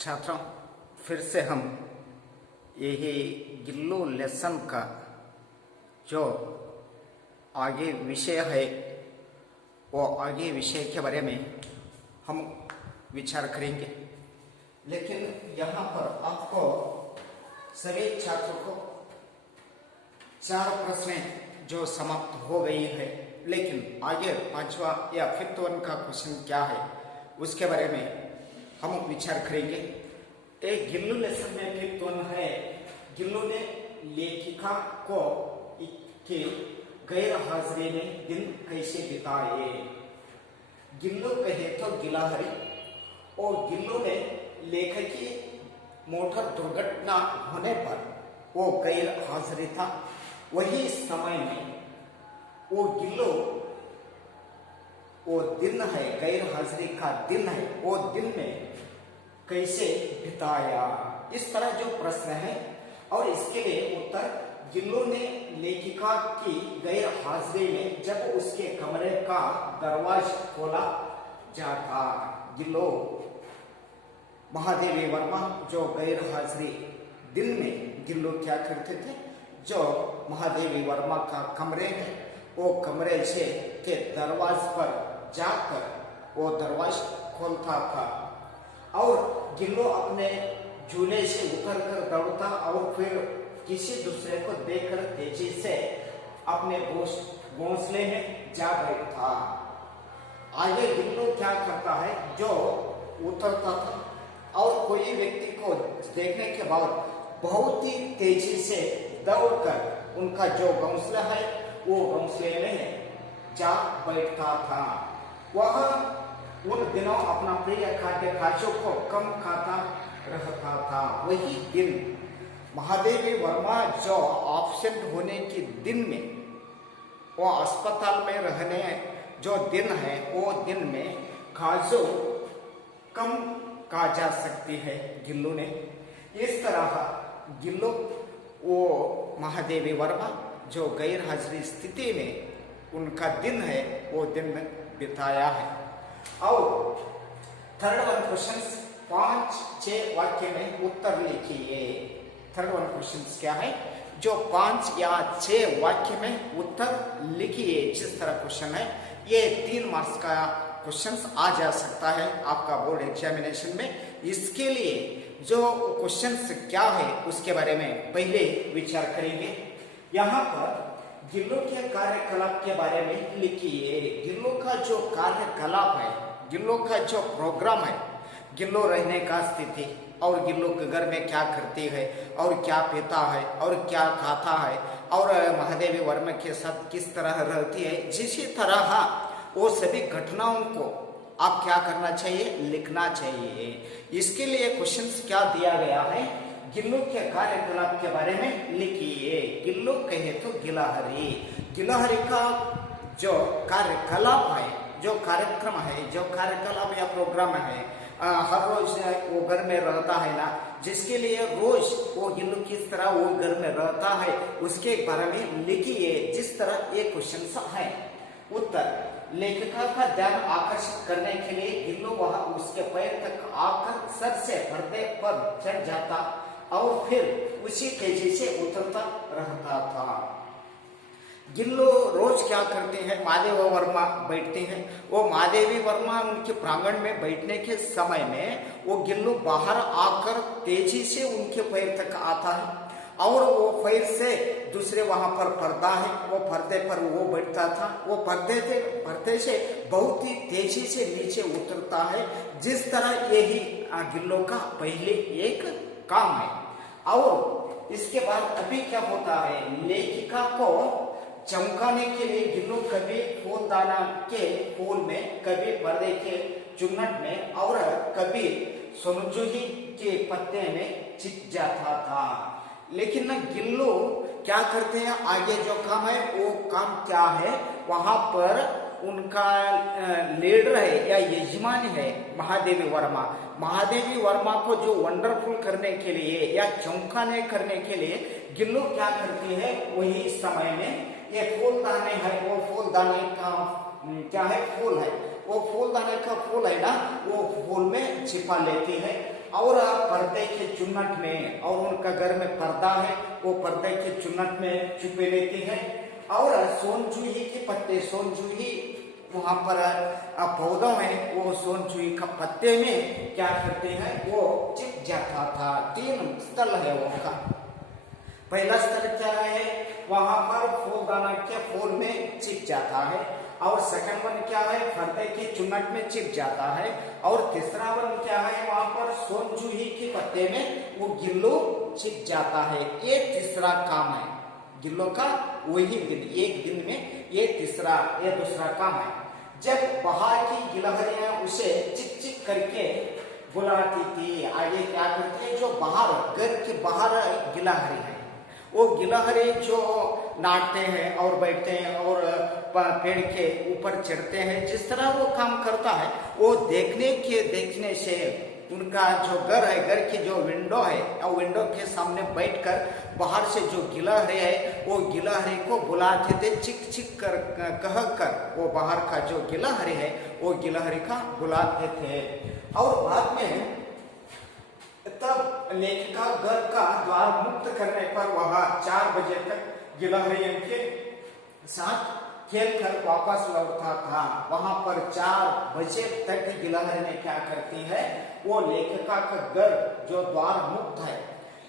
छात्रों, फिर से हम यही गिल्लू लेसन का जो आगे विषय है वो आगे विषय के बारे में हम विचार करेंगे। लेकिन यहाँ पर आपको सभी छात्रों को 4 प्रश्न जो समाप्त हो गई है, लेकिन आगे 5वां या 5th वन का क्वेश्चन क्या है उसके बारे में हम विचार करेंगे। एक गिल्लू लेसन में 5th वन है। गिल्लू ने लेखिका को के गैर हाजिरी में दिन कैसे बिताए। गिल्लू कहे तो गिलहरी, और गिल्लू ने लेखक की मोटर दुर्घटना होने पर वो गैर हाजिरी था। वही समय में वो गिल्लू वो दिन है, गैर हाजिरी का दिन है, वो दिन में कैसे बिताया। इस तरह जो प्रश्न है और इसके लिए उत्तर गिल्लू ने लेखिका की गैर हाजिरी में जब उसके कमरे का दरवाजा खोला जाता। गिल्लू महादेवी वर्मा जो गैर हाजिरी दिन में गिल्लू क्या करते थे, जो महादेवी वर्मा का कमरे है वो कमरे से के दरवाजे पर जाकर वो दरवाजा खोलता था और गिल्लू अपने झूले से उतरकर दौड़ता और फिर किसी दूसरे को देखकर तेजी से अपने घोंसले में जा बैठता। आगे गिल्लू क्या करता है, जो उतरता था और कोई व्यक्ति को देखने के बाद बहुत ही तेजी से दौड़कर उनका जो घोंसला है वो घोंसले में जा बैठता था। वह उन दिनों अपना प्रिय खाद्य खाचों को कम खाता रहता था। वही दिन महादेवी वर्मा जो एब्सेंट होने के दिन में वो अस्पताल में रहने जो दिन है वो दिन में खाजो कम खा जा सकती है गिल्लू ने। इस तरह गिल्लू वो महादेवी वर्मा जो गैर हाजिरी स्थिति में उनका दिन है वो दिन में बिताया है। और 3rd वन क्वेश्चन 5-6 वाक्य में उत्तर लिखिए। 3rd वन क्वेश्चन क्या है, जो 5 या 6 वाक्य में उत्तर लिखिए। जिस तरह क्वेश्चन है ये 3 मार्क्स का क्वेश्चन आ जा सकता है आपका बोर्ड एग्जामिनेशन में। इसके लिए जो क्वेश्चन क्या है उसके बारे में पहले विचार करेंगे। यहाँ पर गिल्लू के कार्यकलाप के बारे में लिखिए। गिल्लू का जो कार्यकलाप है, गिल्लू का जो प्रोग्राम है, गिल्लू रहने का स्थिति और गिल्लू के घर में क्या करती है और क्या पीता है और क्या खाता है और महादेवी वर्मा के साथ किस तरह रहती है, जिसी तरह वो सभी घटनाओं को आप क्या करना चाहिए, लिखना चाहिए। इसके लिए क्वेश्चंस क्या दिया गया है, गिल्लू के कार्यकलाप के बारे में लिखिए। गिल्लू कहे तो गिलहरी, गिलहरी का जो कार्यकलाप है, जो कार्यक्रम है, जो कार्यकलाप या प्रोग्राम है, हर रोज वो घर में रहता है ना, जिसके लिए रोज वो गिल्लू किस तरह वो घर में रहता है उसके बारे में लिखिए। जिस तरह ये क्वेश्चन है। उत्तर लेखिका का ध्यान आकर्षित करने के लिए गिल्लू वह उसके पैर तक आकर सर से पर्दे पर चढ़ जाता और फिर उसी तेजी से उतरता रहता था। गिल्लू रोज क्या करते हैं, महादेवी वर्मा बैठते हैं। वो महादेवी वर्मा उनके प्रांगण में बैठने के समय में वो गिल्लू बाहर आकर तेजी से उनके पैर तक आता है और वो पैर से दूसरे वहां पर पर्दा है, वो पर्दे पर वो बैठता था। वो पर्दे से बहुत ही तेजी से नीचे उतरता है। जिस तरह यही गिल्लू का पहले एक काम है। और इसके बाद अभी क्या होता है, लेखिका को चमकाने के लिए गिल्लू कभी फूलदाना के फूल में, कभी पर्दे के चुन्नट में और कभी सोनजूही के पत्ते में छिप जाता था। लेकिन ना गिल्लू क्या करते हैं, आगे जो काम है वो काम क्या है, वहां पर उनका लीडर है या यजमान है महादेवी वर्मा। महादेवी वर्मा को जो वंडरफुल करने के लिए या चौंकाने करने के लिए गिल्लू क्या करती है, वही समय में ये फूलदाने है, वो फूलदाने का क्या है, फूल है, वो फूलदाने का फूल है ना, वो फूल में छिपा लेती है और पर्दे के चुन्नट में, और उनका घर में पर्दा है, वो पर्दे के चुन्नट में छुपे लेते हैं। और सोनचूही के पत्ते, सोनचूही वहां पर पौधों में वो सोनचूही का पत्ते में क्या करते हैं, वो चिप जाता था। 3 स्थल है वो का। पहला स्थल क्या है, वहां पर फूलदाना के फूल में चिप जाता है। और सेकंड वन क्या है, पर्दे के चुन्नट में चिप जाता है। और तीसरा वन क्या है, वहां पर सोनचूही के पत्ते में वो गिल्लू चिप जाता है। ये तीसरा काम है गिल्लो का। वही दिन, एक दिन में ये दूसरा काम है। जब बाहर की गिलहरियां उसे चिक चिक करके बुलाती थी, आगे क्या करते हैं, जो बाहर घर के बाहर गिलहरी है, वो गिलहरी जो नाचते हैं और बैठते हैं और पेड़ के ऊपर चढ़ते हैं, जिस तरह वो काम करता है, वो देखने से उनका जो घर है, घर की जो विंडो है, और विंडो के सामने बैठकर बाहर से जो गिलहरी है, वो गिलहरी को बुलाते थे, चिक चिक कर कह कर वो बाहर का जो गिलहरी है, वो गिलहरी का बुलाते थे। और बाद में तब लेखिका घर का द्वार मुक्त करने पर वह 4 बजे तक गिलहरियों के साथ खेल कर वापस लौटता था। वहां पर 4 बजे तक गिलहरी ने क्या करती है, वो लेखिका का घर जो द्वार मुक्त है,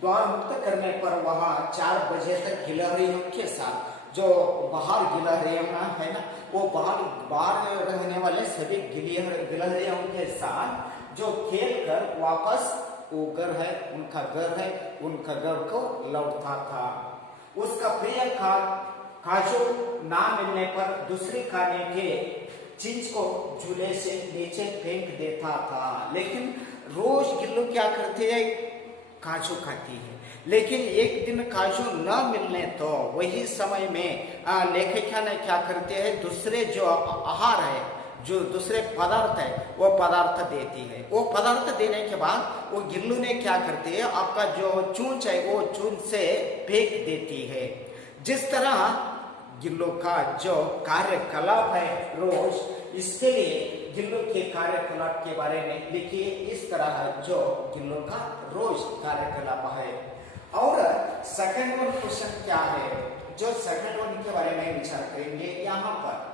द्वार मुक्त करने पर वहां 4 बजे तक गिलहरियों के साथ जो बाहर गिलहरियां है ना, वो बाहर रहने वाले सभी गिलहरियों के साथ जो खेल कर वापस वो घर है, उनका घर को लौटता था। उसका प्रिय काजू ना मिलने पर दूसरी खाने के चीज को झूले से नीचे फेंक देता था। लेकिन रोज गिल्लू क्या करती है, काजू खाती है। लेकिन एक दिन काजू न मिलने तो वही समय में लेखिका ने क्या करते हैं, दूसरे जो आहार है, जो दूसरे पदार्थ है, वो पदार्थ देती है। वो पदार्थ देने के बाद वो गिल्लू ने क्या करती है, आपका जो चूंच है वो चूंच से फेंक देती है। जिस तरह गिल्लू का जो कार्यकलाप है रोज, इसके लिए गिल्लू के कार्यकलाप के बारे में लिखिए। इस तरह जो गिल्लू का रोज कार्यकलाप है। और सेकंड वन क्वेश्चन क्या है, जो सेकंड वन के बारे में विचार करेंगे। यहाँ पर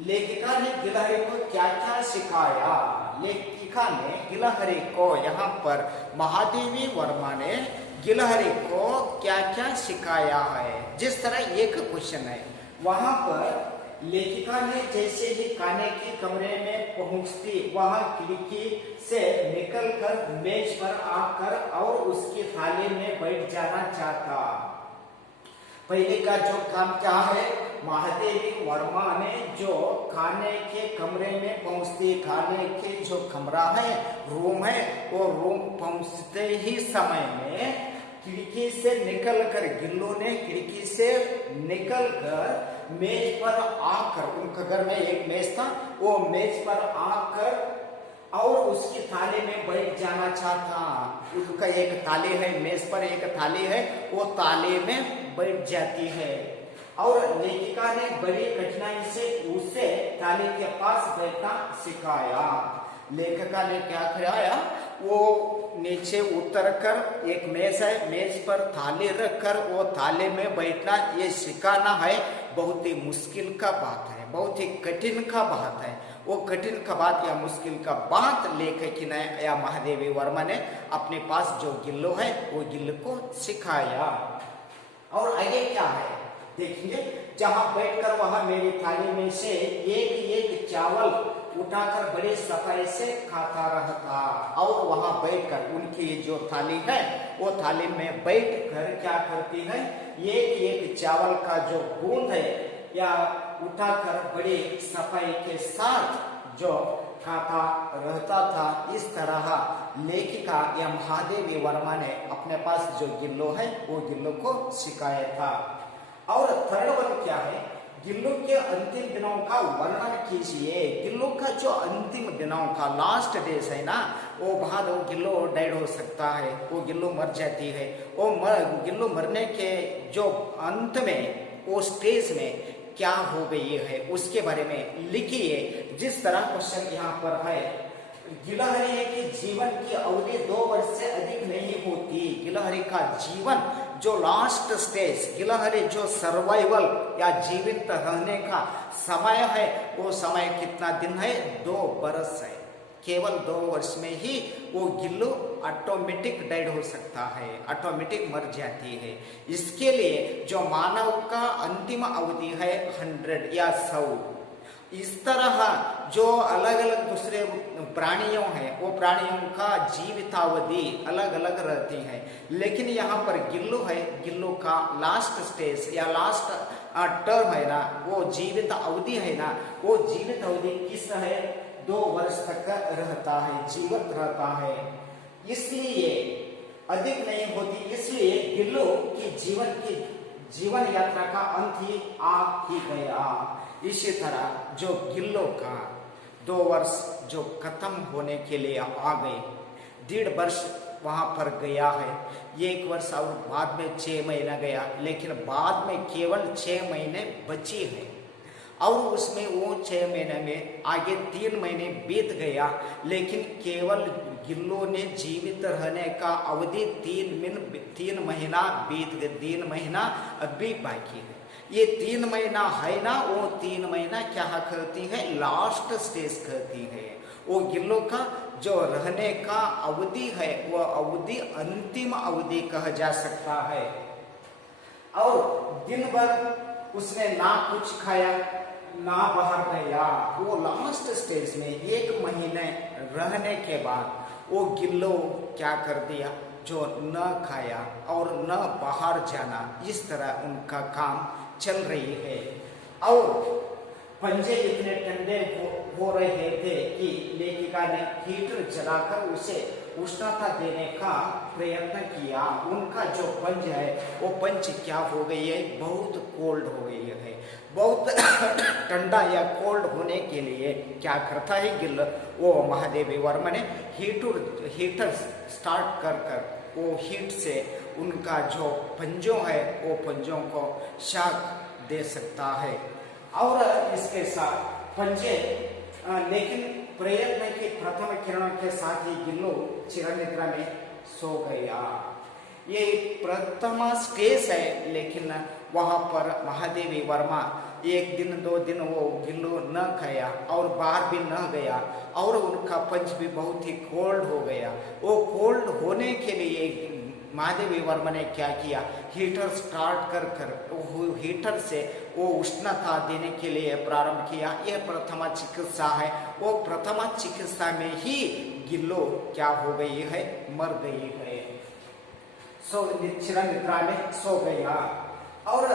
लेखिका ने गिलहरी को क्या क्या सिखाया। लेखिका ने गिलहरी को, यहाँ पर महादेवी वर्मा ने गिलहरी को क्या क्या सिखाया है। जिस तरह एक क्वेश्चन है, वहां पर लेखिका ने जैसे ही खाने के कमरे में पहुंचती, वहां खिड़की से निकलकर मेज पर आकर और उसकी थाली में बैठ जाना चाहता। पहले का जो काम क्या है, महादेवी वर्मा ने जो खाने के कमरे में पहुंचती, खाने के जो कमरा है, रूम है, वो रूम पहुंचते ही समय में खिड़की से निकलकर, गिल्लू ने खिड़की से निकलकर मेज पर आकर, उनका घर में एक मेज था, वो मेज पर आकर और उसकी थाली में बैठ जाना चाहता। उसका एक थाली है, मेज पर एक थाली है, वो थाली में बैठ जाती है। और लेखिका ने बड़ी कठिनाई से उसे थाली के पास बैठना सिखाया। लेखिका ने क्या कराया, वो नीचे उतरकर, एक मेज है, मेज पर थाली रखकर वो थाली में बैठना ये सिखाना है। बहुत ही मुश्किल का बात है, बहुत ही कठिन का बात है। वो कठिन का बात या मुश्किल का बात लेखक ने या महादेवी वर्मा ने अपने पास जो गिल्लू है, वो गिल्लू को सिखाया। और आगे क्या है देखेंगे। जहां बैठकर वह मेरी थाली में से एक एक चावल उठाकर बड़े सफाई से खाता रहता। और वहां बैठकर उनकी जो थाली है, वो थाली में बैठकर क्या करती है, एक एक चावल का जो बूंद है या उठाकर बड़ी सफाई के साथ जो खाता रहता था। इस तरह लेखिका या महादेवी वर्मा ने अपने पास जो गिल्लू है, वो गिल्लू को सिखाया था। और थर्ड वन क्या है, गिल्लू के अंतिम दिनों का वर्णन कीजिए। गिल्लू का जो अंतिम दिनों का लास्ट डेज है ना, वो बाद वो गिल्लू डेड हो सकता है, वो गिल्लू मर जाती है। वो गिल्लू मरने के जो अंत में, वो स्टेज में क्या हो गई है, उसके बारे में लिखिए। जिस तरह क्वेश्चन यहाँ पर है, गिलहरी है कि जीवन की अवधि 2 वर्ष से अधिक नहीं होती। गिलहरी का जीवन जो लास्ट स्टेज, गिलहरी जो सर्वाइवल या जीवित रहने का समय है, वो समय कितना दिन है? 2 वर्ष है। केवल 2 वर्ष में ही वो गिल्लू ऑटोमेटिक डेड हो सकता है, ऑटोमेटिक मर जाती है। इसके लिए जो मानव का अंतिम अवधि है 100 या 100। इस तरह जो अलग अलग दूसरे प्राणियों हैं, वो प्राणियों का जीवितावधि अलग अलग रहती है, लेकिन यहाँ पर गिल्लू है, गिल्लू का लास्ट स्टेज या लास्ट टर्म है ना, वो जीवित अवधि है ना, वो जीवित अवधि किस है? 2 वर्ष तक रहता है, जीवित रहता है। इसलिए अधिक नहीं होती, इसलिए गिल्लू की जीवन यात्रा का अंत ही आ ही गया। इसी तरह जो गिल्लों का 2 वर्ष जो खत्म होने के लिए आ गए, 1.5 वर्ष वहां पर गया है, 1 वर्ष और बाद में 6 महीना गया, लेकिन बाद में केवल 6 महीने बची है। और उसमें वो 6 महीने में आगे 3 महीने बीत गया, लेकिन केवल गिल्लों ने जीवित रहने का अवधि 3 महीना बीत गया। 3 महीना अभी बाकी है। ये 3 महीना है ना, वो 3 महीना क्या कहती है? लास्ट स्टेज कहती है। वो गिल्लों का जो रहने का अवधि है, वो अवधि अंतिम अवधि कहा जा सकता है। और दिन भर उसने ना कुछ खाया ना बाहर गया। वो लास्ट स्टेज में 1 महीने रहने के बाद वो गिल्लो क्या कर दिया? जो न खाया और न बाहर जाना, इस तरह उनका काम चल रही है। और पंजे इतने ठंडे हो रहे थे कि लेखिका ने हीटर जलाकर उसे उष्णता देने का प्रयत्न किया। उनका जो पंज है, वो पंच क्या हो गई है? बहुत कोल्ड हो गई है। बहुत ठंडा या कोल्ड होने के लिए क्या करता है गिल्ल? वो महादेवी वर्मा ने हीटर स्टार्ट कर वो हीट से उनका जो पंजों है, वो पंजों को शाक दे सकता है। और इसके साथ पंजे, लेकिन प्रयत्न की प्रथम किरणों के साथ ही गिल्लू चिरनिद्रा में सो गया। ये प्रथम स्टेज है, लेकिन वहां पर महादेवी वर्मा 1 दिन 2 दिन वो गिल्लू न खाया और बाहर भी न गया, और उनका पंच भी बहुत ही कोल्ड हो गया। वो कोल्ड होने के लिए महादेवी वर्मा ने क्या किया? हीटर स्टार्ट कर हीटर से वो उष्णता देने के लिए प्रारंभ किया। यह प्रथम चिकित्सा है। वो प्रथम चिकित्सा में ही गिल्लो क्या हो गई है? मर गई है। चिरनिद्रा में सो गया। और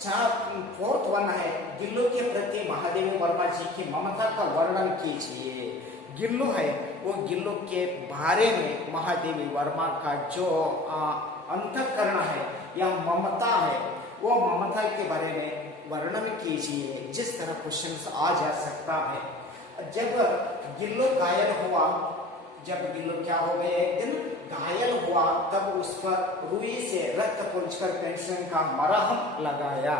4th वन है, गिल्लू के प्रति महादेवी वर्मा जी की ममता का वर्णन कीजिए। गिल्लू है, वो गिल्लू के बारे में महादेवी वर्मा का जो अंतःकरण है या ममता है, वो ममता के बारे में वर्णन कीजिए। जिस तरह क्वेश्चन आ जा सकता है। जब गिल्लू घायल हुआ, जब गिल्लू क्या हो गया? एक दिन घायल हुआ, तब उस पर रुई से रक्त पोंछकर पेंसिलिन का मरहम लगाया।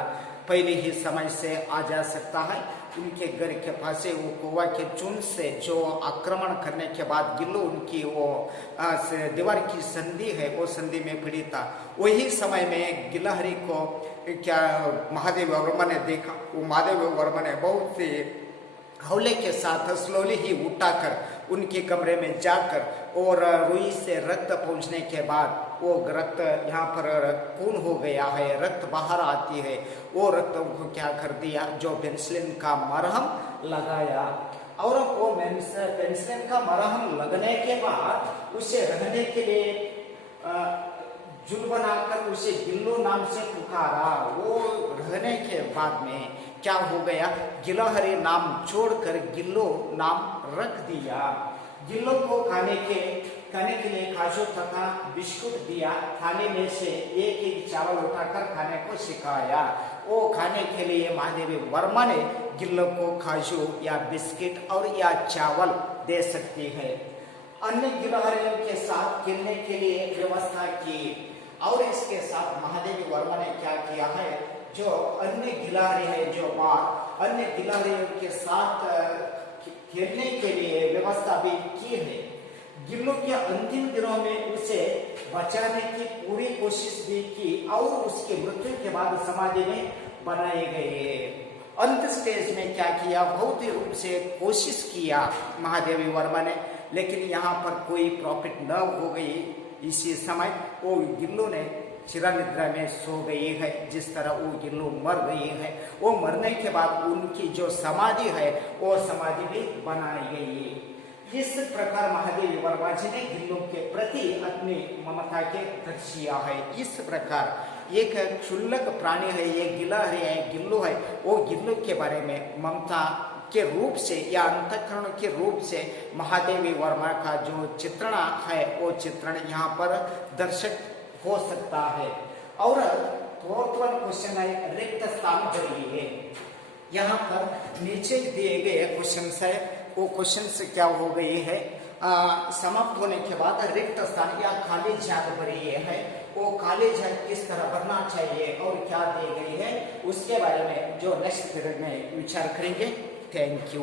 पहले ही समय से आ जा सकता है। उनके घर के पास से वो कौवा के चून से जो आक्रमण करने के बाद गिल्लू उनकी वो दीवार की संधि है, वो संधि में पड़ी था। वही समय में गिलहरी को क्या महादेव वर्मा ने देखा। वो महादेव वर्मा ने बहुत से हौले के साथ स्लोली ही उठाकर उनके कमरे में जाकर और रुई से रक्त पहुंचने के बाद वो रक्त यहाँ पर खून हो गया है, रक्त बाहर आती है। वो रक्त को क्या कर दिया? जो पेंसिलिन का मरहम लगाया। और वो पेंसिलिन का मरहम लगने के बाद उसे रहने के लिए जुल बनाकर उसे गिल्लू नाम से पुकारा। वो रहने के बाद में क्या हो गया? गिलहरी नाम छोड़कर गिल्लू नाम रख दिया। गिल्लू को खाने के लिए काजू तथा बिस्कुट दिया। थाली में से एक चावल उठाकर खाने को सिखाया। वो खाने के लिए महादेवी वर्मा ने गिल्लू को काजू या बिस्किट और या चावल दे सकती है। अन्य गिलहरियों के साथ खेलने के लिए व्यवस्था की। और इसके साथ महादेवी वर्मा ने क्या किया है? जो अन्य गिलहरी है, जो बाघ अन्य गिलहरियों के साथ खेलने के लिए व्यवस्था भी की है। गिल्लू के अंतिम दिनों में उसे बचाने की पूरी कोशिश भी की और उसकी मृत्यु के बाद समाधि में बनाए गए। अंत स्टेज में क्या किया, भौतिक रूप से कोशिश किया महादेवी वर्मा ने, लेकिन यहाँ पर कोई प्रॉफिट न हो गई। इसी समय वो गिल्लू ने चिरनिद्रा में सो गई है। जिस तरह वो गिल्लू मर गई है, वो मरने के बाद उनकी जो समाधि है वो समाधि भी बनाई गई। इस प्रकार महादेवी वर्मा जी ने गिल्लू के प्रति अपनी ममता के दर्शिया है। इस प्रकार एक क्षुल्लक प्राणी है, ये गिलहरी है, गिल्लू है, वो गिल्लू के बारे में ममता के रूप से या अंतःकरण के रूप से महादेवी वर्मा का जो चित्रण है वो चित्रण यहाँ पर दर्शक हो सकता है। और फोर्थ वन क्वेश्चन है रिक्त स्थान भरिए। यहाँ पर नीचे दिए गए क्वेश्चन है, वो क्वेश्चन से क्या हो गई है, समाप्त होने के बाद रिक्त स्थान या खाली जगह भरिए है, वो खाली जगह किस तरह भरना चाहिए और क्या दी गई है उसके बारे में जो नेक्स्ट पीरियड में विचार करेंगे। Thank you.